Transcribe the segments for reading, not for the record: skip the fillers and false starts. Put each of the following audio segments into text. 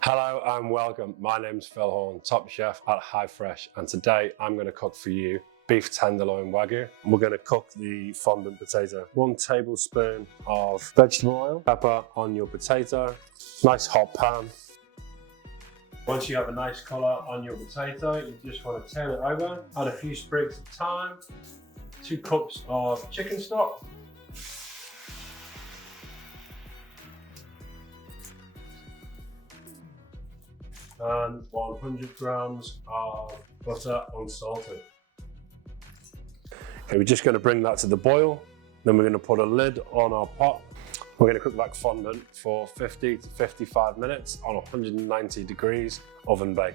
Hello and welcome. My name's Phil Horne, top chef at High Fresh, and today I'm going to cook for you beef tenderloin wagyu. We're going to cook the fondant potato. 1 tablespoon of vegetable oil, pepper on your potato, nice hot pan. Once you have a nice colour on your potato, you just want to turn it over, add a few sprigs of thyme, 2 cups of chicken stock, and 100 grams of butter unsalted. Okay, we're just going to bring that to the boil. Then we're going to put a lid on our pot. We're going to cook that fondant for 50 to 55 minutes on 190 degrees oven bake.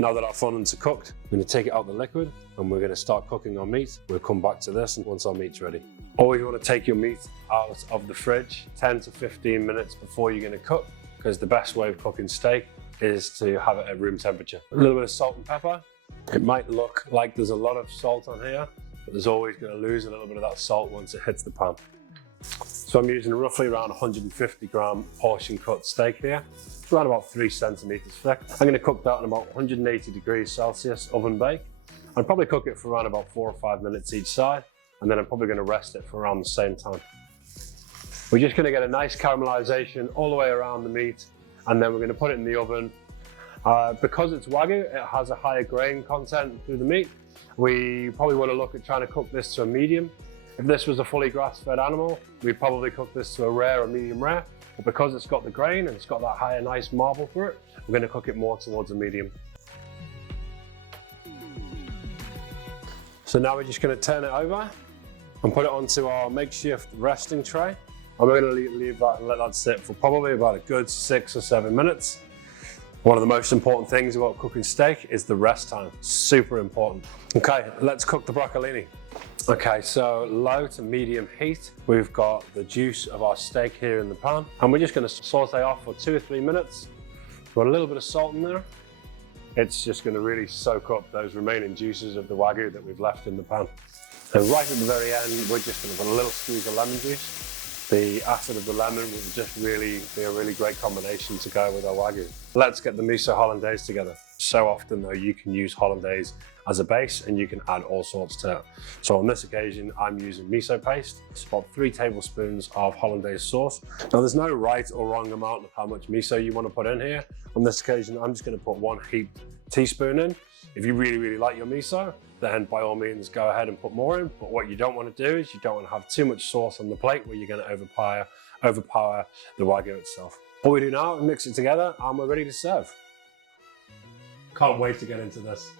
Now that our fondants are cooked, we're going to take it out of the liquid and we're going to start cooking our meat. We'll come back to this once our meat's ready. Always want to take your meat out of the fridge 10 to 15 minutes before you're going to cook, because the best way of cooking steak is to have it at room temperature. A little bit of salt and pepper. It might look like there's a lot of salt on here, but there's always going to lose a little bit of that salt once it hits the pan. So I'm using roughly around 150 gram portion cut steak here. It's around about 3 centimeters thick. I'm going to cook that in about 180 degrees Celsius oven bake. I'll probably cook it for around about 4 or 5 minutes each side, and then I'm probably going to rest it for around the same time. We're just going to get a nice caramelization all the way around the meat, and then we're going to put it in the oven. Because it's Wagyu, it has a higher grain content through the meat. We probably want to look at trying to cook this to a medium. If this was a fully grass-fed animal, we'd probably cook this to a rare or medium rare. But because it's got the grain and it's got that higher nice marble for it, we're going to cook it more towards a medium. So now we're just going to turn it over and put it onto our makeshift resting tray. And we're going to leave that and let that sit for probably about a good 6 or 7 minutes. One of the most important things about cooking steak is the rest time. Super important. Okay, let's cook the broccolini. Okay, so low to medium heat. We've got the juice of our steak here in the pan, and we're just going to saute off for 2 or 3 minutes. Got a little bit of salt in there. It's just going to really soak up those remaining juices of the Wagyu that we've left in the pan. And right at the very end, we're just going to put a little squeeze of lemon juice. The acid of the lemon will just really be a really great combination to go with our Wagyu. Let's get the Miso Hollandaise together. So often though, you can use Hollandaise as a base and you can add all sorts to it. So on this occasion, I'm using miso paste. It's about 3 tablespoons of Hollandaise sauce. Now there's no right or wrong amount of how much miso you want to put in here. On this occasion, I'm just going to put 1 heaped teaspoon in. If you really like your miso, then by all means go ahead and put more in. But what you don't want to do is you don't want to have too much sauce on the plate where you're going to overpower the Wagyu itself. All we do now is mix it together and we're ready to serve. Can't wait to get into this.